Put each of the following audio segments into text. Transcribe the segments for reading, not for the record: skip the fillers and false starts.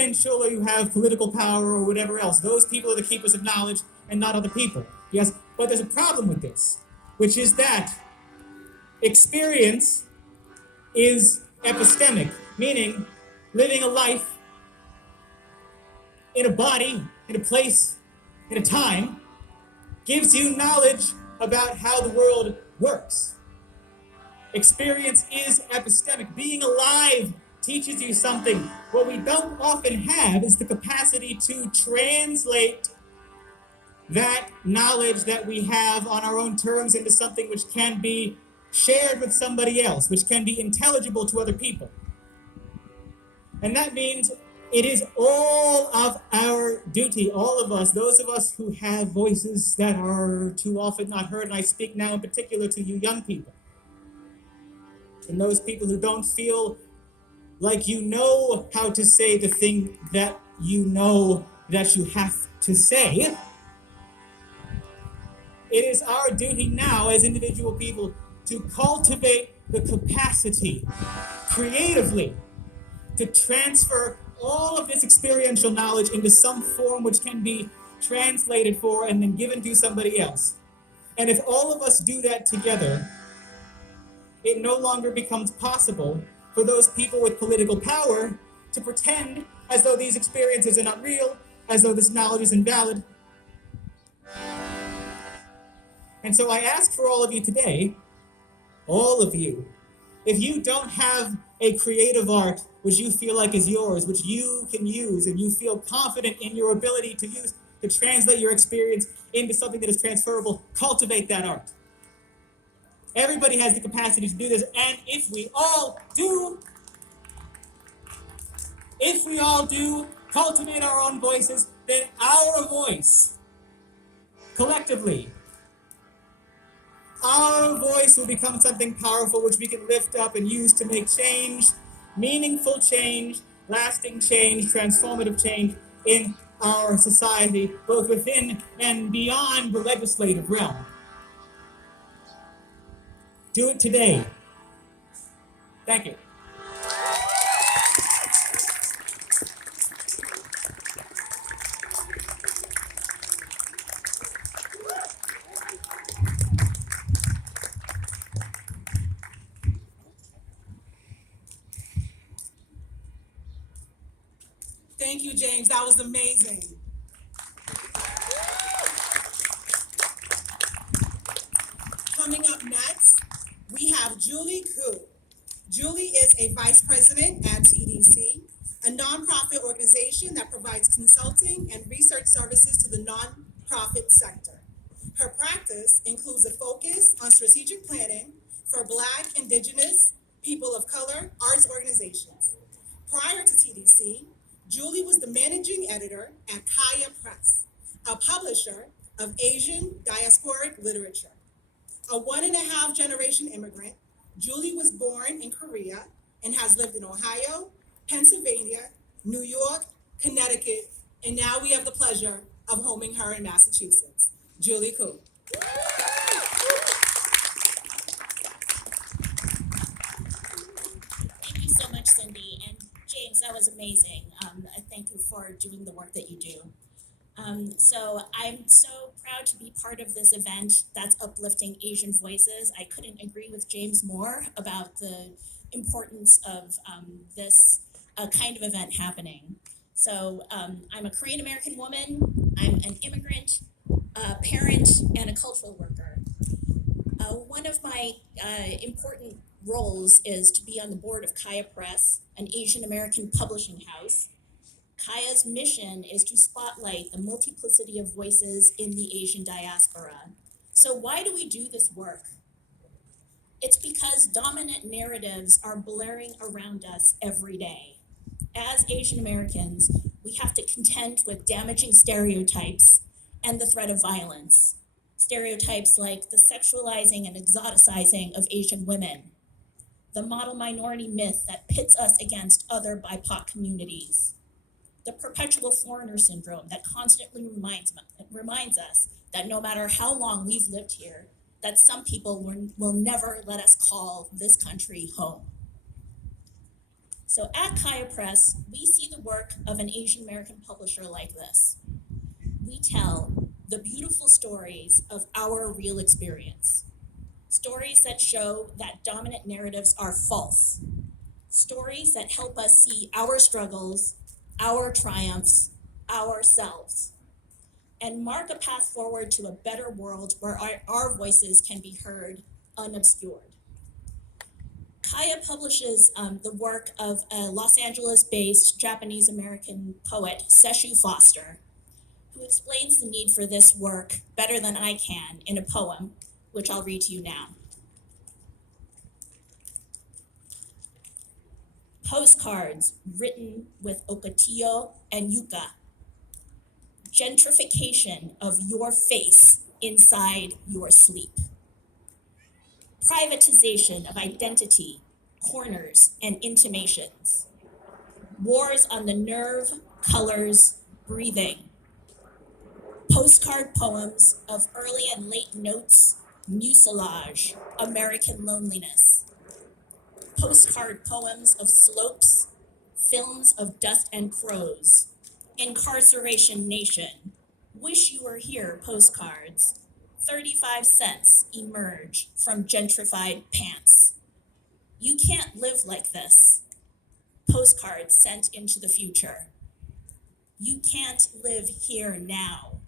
presidential or you have political power or whatever else. Those people are the keepers of knowledge and not other people. Yes, but there's a problem with this, which is that experience is epistemic, meaning living a life in a body, in a place, in a time, gives you knowledge about how the world works. Experience is epistemic. Being alive teaches you something. What we don't often have is the capacity to translate that knowledge that we have on our own terms into something which can be shared with somebody else, which can be intelligible to other people. And that means it is all of our duty, all of us, those of us who have voices that are too often not heard, and I speak now in particular to you young people, and those people who don't feel like you know how to say the thing that you know that you have to say. It is our duty now as individual people to cultivate the capacity creatively to transfer all of this experiential knowledge into some form which can be translated for and then given to somebody else. And if all of us do that together, it no longer becomes possible for those people with political power to pretend as though these experiences are not real, as though this knowledge is invalid. And so I ask for all of you today, all of you, if you don't have a creative art which you feel like is yours, which you can use, and you feel confident in your ability to use to translate your experience into something that is transferable, cultivate that art. Everybody has the capacity to do this, and if we all do, cultivate our own voices, then our voice, collectively, our voice will become something powerful which we can lift up and use to make change, meaningful change, lasting change, transformative change in our society, both within and beyond the legislative realm. Do it today. Thank you. Thank you, James. That was amazing. Coming up next, we have Julie Koo. Julie is a vice president at TDC, a nonprofit organization that provides consulting and research services to the nonprofit sector. Her practice includes a focus on strategic planning for Black, Indigenous, people of color, arts organizations. Prior to TDC, Julie was the managing editor at Kaya Press, a publisher of Asian diasporic literature. A 1.5 generation immigrant, Julie was born in Korea and has lived in Ohio, Pennsylvania, New York, Connecticut, and now we have the pleasure of homing her in Massachusetts. Julie Koo. Thank you so much, Cindy. And James, that was amazing. Thank you for doing the work that you do. So I'm so proud to be part of this event that's uplifting Asian voices. I couldn't agree with James more about the importance of this kind of event happening. So I'm a Korean American woman, I'm an immigrant, a parent, and a cultural worker. One of my important roles is to be on the board of Kaya Press, an Asian American publishing house. Kaya's mission is to spotlight the multiplicity of voices in the Asian diaspora. So why do we do this work? It's because dominant narratives are blaring around us every day. As Asian Americans, we have to contend with damaging stereotypes and the threat of violence. Stereotypes like the sexualizing and exoticizing of Asian women, the model minority myth that pits us against other BIPOC communities, the perpetual foreigner syndrome that constantly reminds us that no matter how long we've lived here, that some people will never let us call this country home. So at Kaya Press, we see the work of an Asian American publisher like this. We tell the beautiful stories of our real experience. Stories that show that dominant narratives are false. Stories that help us see our struggles, our triumphs, ourselves, and mark a path forward to a better world where our voices can be heard unobscured. Kaya publishes the work of a Los Angeles-based Japanese-American poet, Seshu Foster, who explains the need for this work better than I can in a poem, which I'll read to you now. Postcards written with ocotillo and yucca. Gentrification of your face inside your sleep. Privatization of identity, corners, and intimations. Wars on the nerve, colors, breathing. Postcard poems of early and late notes, mucilage, American loneliness. Postcard poems of slopes, films of dust and crows, Incarceration Nation, Wish You Were Here postcards, 35 cents emerge from gentrified pants. You can't live like this. Postcards sent into the future. You can't live here now.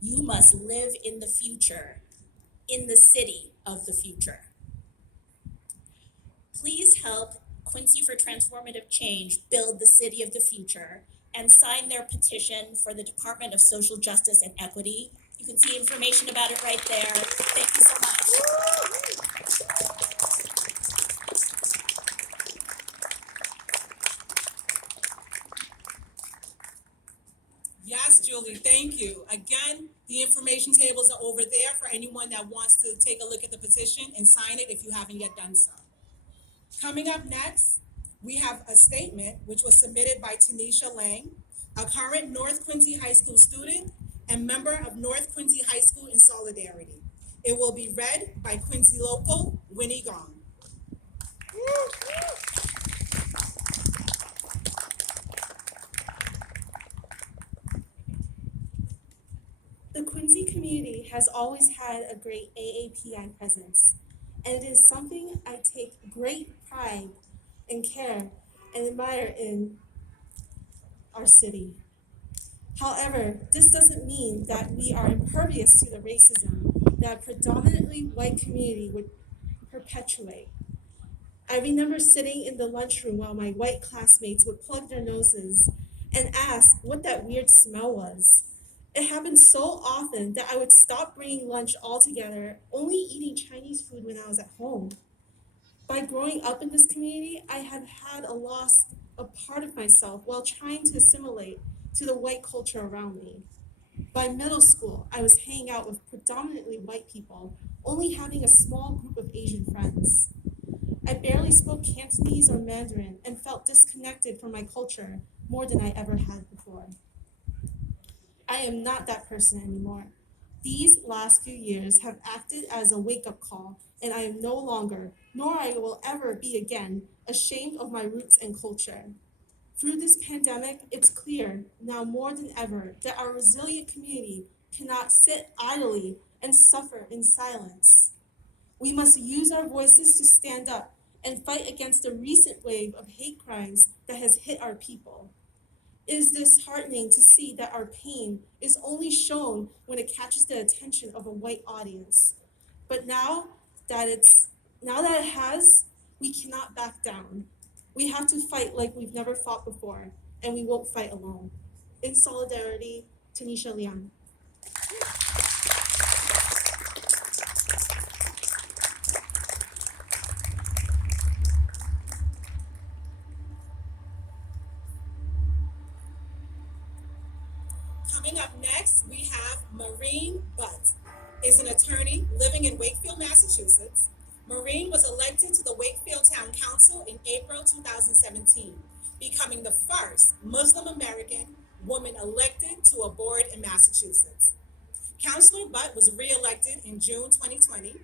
You must live in the future, in the city of the future. Please help Quincy for Transformative Change build the city of the future and sign their petition for the Department of Social Justice and Equity. You can see information about it right there. Thank you so much. Yes, Julie, thank you. Again, the information tables are over there for anyone that wants to take a look at the petition and sign it if you haven't yet done so. Coming up next, we have a statement which was submitted by Tanisha Lang, a current North Quincy High School student and member of North Quincy High School in Solidarity. It will be read by Quincy local Winnie Gong. The Quincy community has always had a great AAPI presence, and it is something I take great pride and care and admire in our city. However, this doesn't mean that we are impervious to the racism that a predominantly white community would perpetuate. I remember sitting in the lunchroom while my white classmates would plug their noses and ask what that weird smell was. It happened so often that I would stop bringing lunch altogether, only eating Chinese food when I was at home. By growing up in this community, I have had lost a part of myself while trying to assimilate to the white culture around me. By middle school, I was hanging out with predominantly white people, only having a small group of Asian friends. I barely spoke Cantonese or Mandarin and felt disconnected from my culture more than I ever had before. I am not that person anymore. These last few years have acted as a wake-up call, and I am no longer, nor I will ever be again, ashamed of my roots and culture. Through this pandemic, it's clear now more than ever that our resilient community cannot sit idly and suffer in silence. We must use our voices to stand up and fight against the recent wave of hate crimes that has hit our people. It is disheartening to see that our pain is only shown when it catches the attention of a white audience. But now that it has, we cannot back down. We have to fight like we've never fought before, and we won't fight alone. In solidarity, Tanisha Liang. Coming up next, we have Maureen Butt, is an attorney living in Wakefield, Massachusetts. Maureen was elected to the Wakefield Town Council in April 2017, becoming the first Muslim American woman elected to a board in Massachusetts. Councilor Butt was re-elected in June 2020.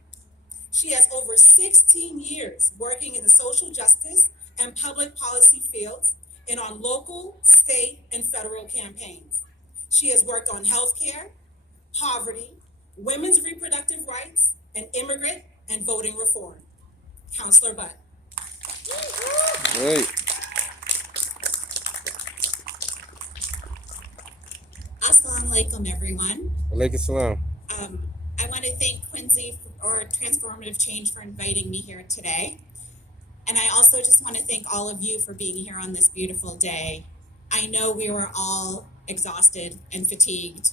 She has over 16 years working in the social justice and public policy fields and on local, state, and federal campaigns. She has worked on healthcare, poverty, women's reproductive rights, and immigrant and voting reform. Counselor Butt. Great. Assalamu alaikum, everyone. Alaikum salam. I want to thank Quincy or Transformative Change for inviting me here today. And I also just want to thank all of you for being here on this beautiful day. I know we were all exhausted and fatigued,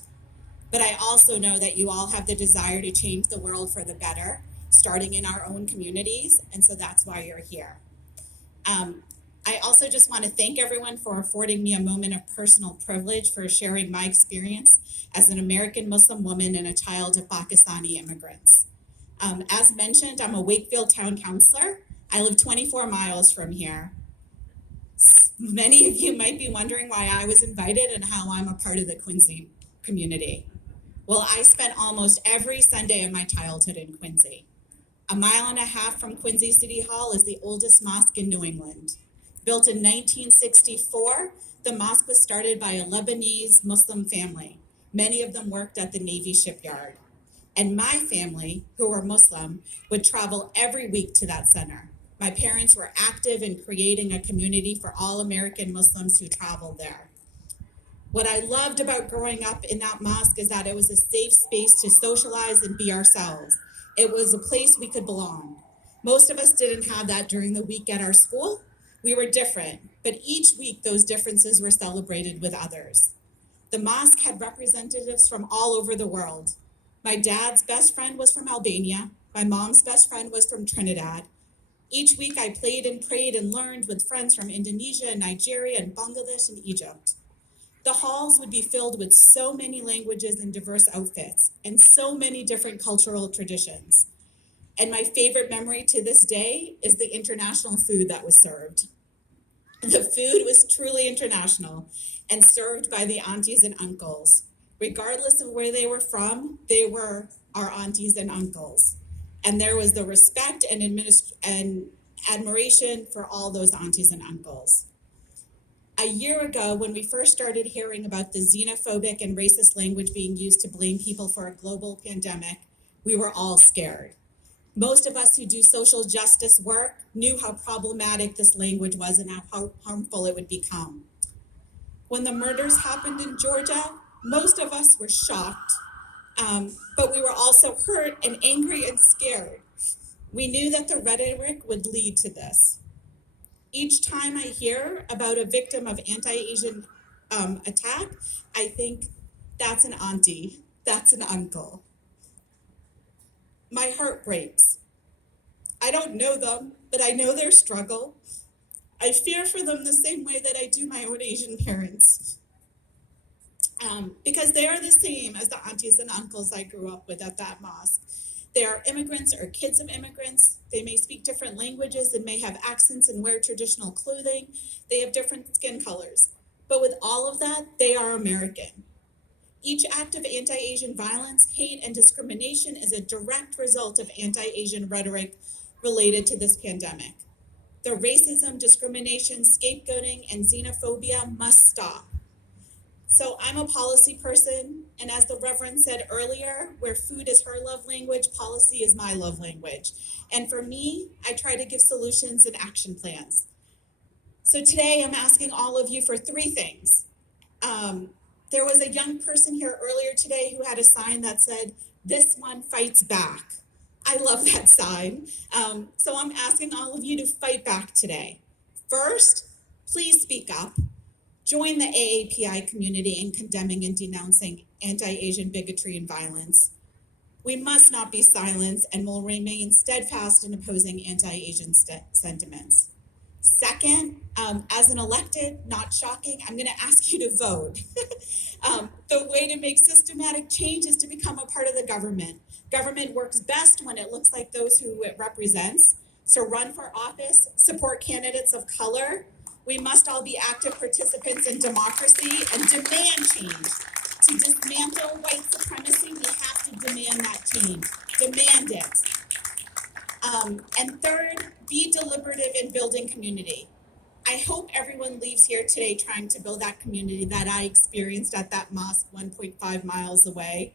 but I also know that you all have the desire to change the world for the better, starting in our own communities, and so that's why you're here. I also just want to thank everyone for affording me a moment of personal privilege for sharing my experience as an American Muslim woman and a child of Pakistani immigrants. As mentioned, I'm a Wakefield Town Councilor. I live 24 miles from here. Many of you might be wondering why I was invited and how I'm a part of the Quincy community. Well, I spent almost every Sunday of my childhood in Quincy. 1.5 miles from Quincy City Hall is the oldest mosque in New England. Built in 1964, the mosque was started by a Lebanese Muslim family. Many of them worked at the Navy shipyard. And my family, who were Muslim, would travel every week to that center. My parents were active in creating a community for all American Muslims who traveled there. What I loved about growing up in that mosque is that it was a safe space to socialize and be ourselves. It was a place we could belong. Most of us didn't have that during the week at our school. We were different, but each week those differences were celebrated with others. The mosque had representatives from all over the world. My dad's best friend was from Albania. My mom's best friend was from Trinidad. Each week I played and prayed and learned with friends from Indonesia, Nigeria, and Bangladesh and Egypt. The halls would be filled with so many languages and diverse outfits and so many different cultural traditions. And my favorite memory to this day is the international food that was served. The food was truly international and served by the aunties and uncles. Regardless of where they were from, they were our aunties and uncles. And there was the respect and admiration for all those aunties and uncles. A year ago, when we first started hearing about the xenophobic and racist language being used to blame people for a global pandemic, we were all scared. Most of us who do social justice work knew how problematic this language was and how harmful it would become. When the murders happened in Georgia, most of us were shocked, but we were also hurt and angry and scared. We knew that the rhetoric would lead to this. Each time I hear about a victim of anti-Asian attack, I think that's an auntie, that's an uncle. My heart breaks. I don't know them, but I know their struggle. I fear for them the same way that I do my own Asian parents. Because they are the same as the aunties and uncles I grew up with at that mosque. They are immigrants or kids of immigrants. They may speak different languages and may have accents and wear traditional clothing. They have different skin colors. But with all of that, they are American. Each act of anti-Asian violence, hate, and discrimination is a direct result of anti-Asian rhetoric related to this pandemic. The racism, discrimination, scapegoating, and xenophobia must stop. So I'm a policy person, and as the Reverend said earlier, where food is her love language, policy is my love language. And for me, I try to give solutions and action plans. So today I'm asking all of you for 3 things. There was a young person here earlier today who had a sign that said, "This one fights back." I love that sign. So I'm asking all of you to fight back today. First, please speak up. Join the AAPI community in condemning and denouncing anti-Asian bigotry and violence. We must not be silenced and will remain steadfast in opposing anti-Asian sentiments. Second, as an elected, not shocking, I'm going to ask you to vote. The way to make systematic change is to become a part of the government. Government works best when it looks like those who it represents. So run for office, support candidates of color. We must all be active participants in democracy and demand change. To dismantle white supremacy, we have to demand that change. Demand it. And third, be deliberative in building community. I hope everyone leaves here today trying to build that community that I experienced at that mosque 1.5 miles away.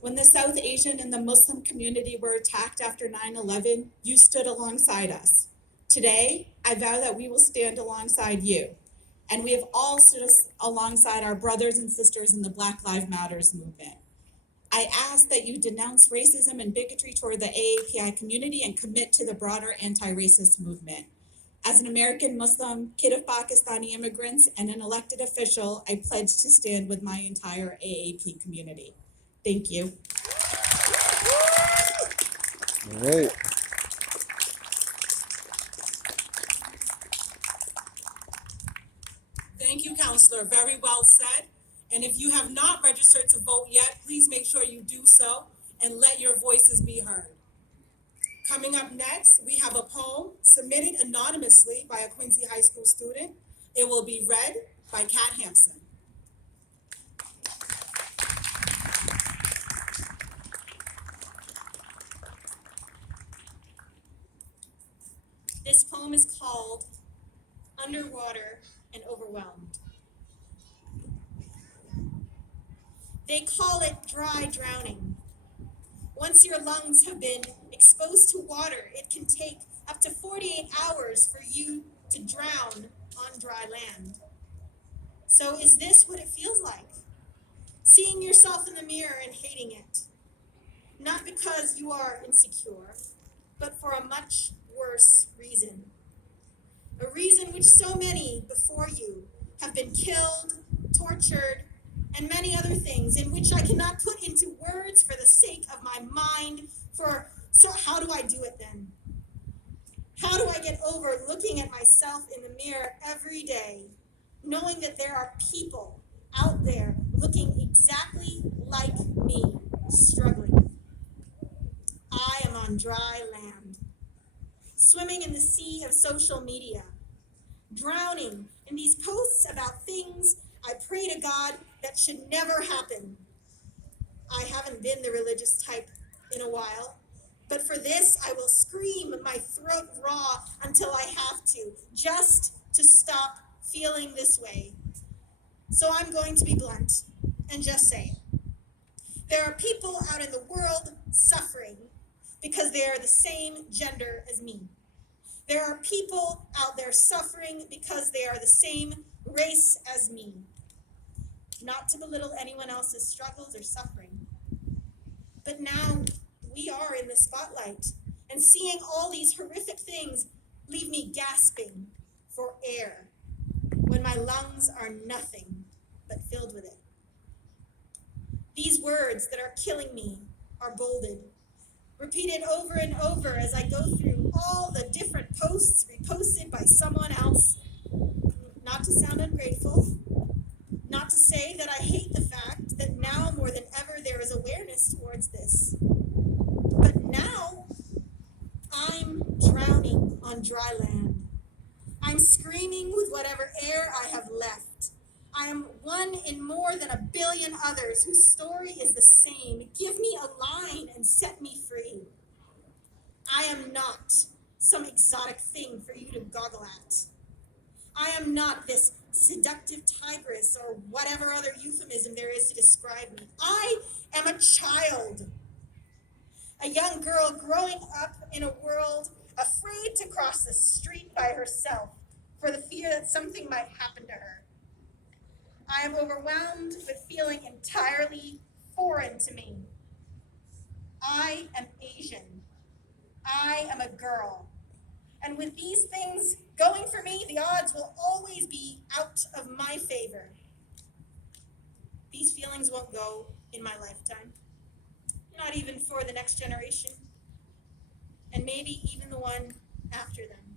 When the South Asian and the Muslim community were attacked after 9/11, you stood alongside us. Today, I vow that we will stand alongside you. And we have all stood alongside our brothers and sisters in the Black Lives Matters movement. I ask that you denounce racism and bigotry toward the AAPI community and commit to the broader anti-racist movement. As an American Muslim, kid of Pakistani immigrants, and an elected official, I pledge to stand with my entire AAP community. Thank you. All right. Thank you, Counselor. Very well said. And if you have not registered to vote yet, please make sure you do so and let your voices be heard. Coming up next, we have a poem submitted anonymously by a Quincy High School student. It will be read by Kat Hampson. This poem is called Underwater and Overwhelmed. They call it dry drowning. Once your lungs have been exposed to water, it can take up to 48 hours for you to drown on dry land. So is this what it feels like? Seeing yourself in the mirror and hating it. Not because you are insecure, but for a much worse reason. A reason which so many before you have been killed, tortured, and many other things in which I cannot put into words for the sake of my mind. So how do I do it then? How do I get over looking at myself in the mirror every day, knowing that there are people out there looking exactly like me, struggling? I am on dry land, swimming in the sea of social media, drowning in these posts about things I pray to God that should never happen. I haven't been the religious type in a while, but for this I will scream my throat raw until I have to, just to stop feeling this way. So I'm going to be blunt and just say it. There are people out in the world suffering because they are the same gender as me. There are people out there suffering because they are the same race as me. Not to belittle anyone else's struggles or suffering. But now we are in the spotlight, and seeing all these horrific things leave me gasping for air when my lungs are nothing but filled with it. These words that are killing me are bolded, repeated over and over as I go through all the different posts reposted by someone else. Not to sound ungrateful, not to say that I hate the fact that now more than ever there is awareness towards this. But now I'm drowning on dry land. I'm screaming with whatever air I have left. I am one in more than 1 billion others whose story is the same. Give me a line and set me free. I am not some exotic thing for you to goggle at. I am not this seductive tigress or whatever other euphemism there is to describe me. I am a child, a young girl growing up in a world afraid to cross the street by herself for the fear that something might happen to her. I am overwhelmed with feeling entirely foreign to me. I am Asian. I am a girl. And with these things going for me, the odds will always be out of my favor. These feelings won't go in my lifetime, not even for the next generation, and maybe even the one after them.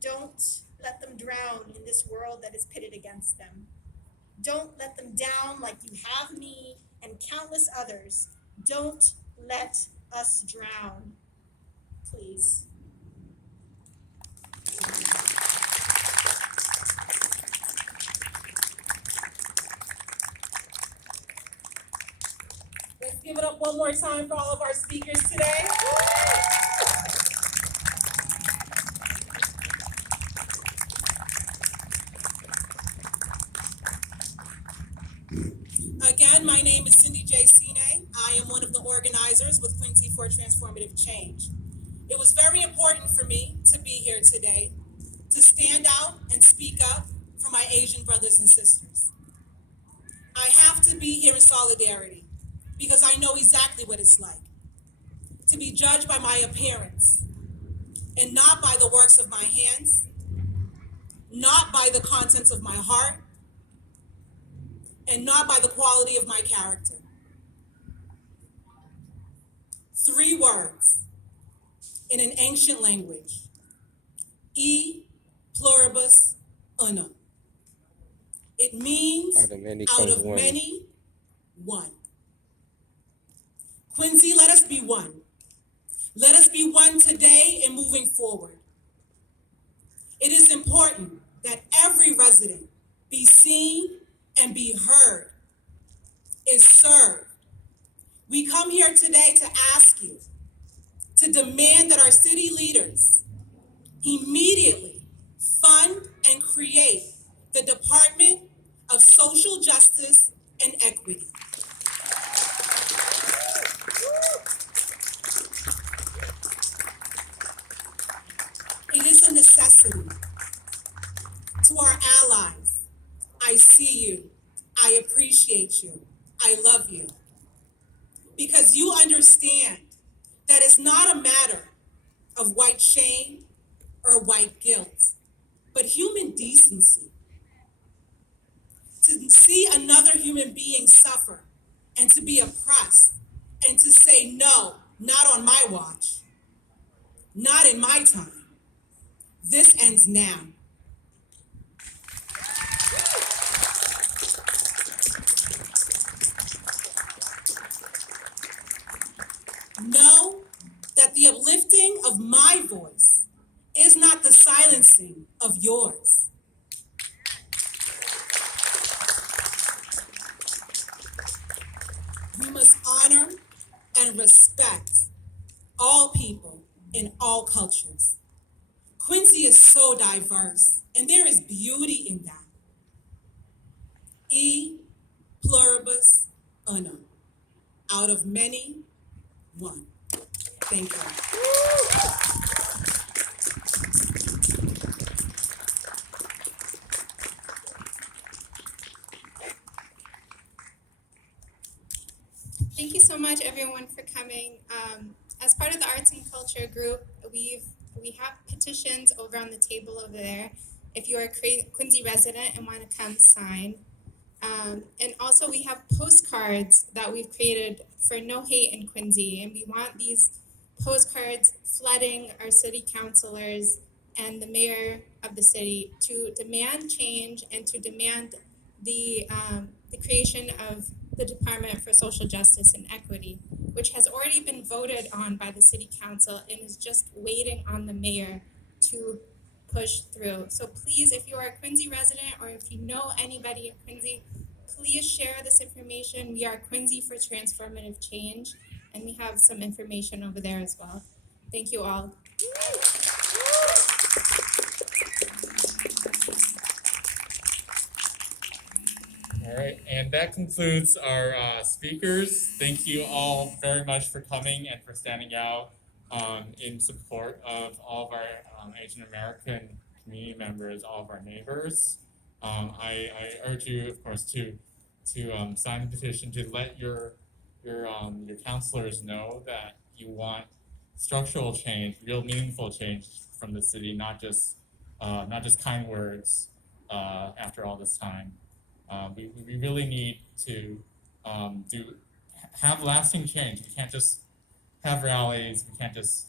Don't let them drown in this world that is pitted against them. Don't let them down like you have me and countless others. Don't let us drown, please. Let's give it up one more time for all of our speakers today. Again, my name is Cindy J. Sine. I am one of the organizers with Quincy for Transformative Change. It was very important for me to be here today to stand out and speak up for my Asian brothers and sisters. I have to be here in solidarity because I know exactly what it's like to be judged by my appearance and not by the works of my hands, not by the contents of my heart, and not by the quality of my character. 3 words in an ancient language: e pluribus unum. It means out of many, one. Quincy, let us be one. Let us be one today and moving forward. It is important that every resident be seen and be heard, is served. We come here today to ask you to demand that our city leaders immediately fund and create the Department of Social Justice and Equity. It is a necessity. To our allies, I see you, I appreciate you, I love you. Because you understand that it's not a matter of white shame or white guilt, but human decency. To see another human being suffer and to be oppressed and to say, no, not on my watch, not in my time. This ends now. Know that the uplifting of my voice is not the silencing of yours. We must honor and respect all people in all cultures. Quincy is so diverse, and there is beauty in that. E pluribus unum. Out of many, one. Thank you. Thank you so much, everyone, for coming. As part of the Arts and Culture group, we have petitions over on the table over there. If you are a Quincy resident and want to come sign. And also we have postcards that we've created for No Hate in Quincy. And we want these postcards flooding our city councilors and the mayor of the city to demand change and to demand the creation of the Department for Social Justice and Equity, which has already been voted on by the city council and is just waiting on the mayor to push through. So please, if you are a Quincy resident or if you know anybody at Quincy, please share this information. We are Quincy for Transformative Change, and we have some information over there as well. Thank you all. All right, and that concludes our speakers. Thank you all very much for coming and for standing out in support of all of our Asian American community members, all of our neighbors. I urge you, of course, to sign the petition to let your counselors know that you want structural change, real meaningful change from the city, not just kind words after all this time. We really need to have lasting change. We can't just have rallies. We can't just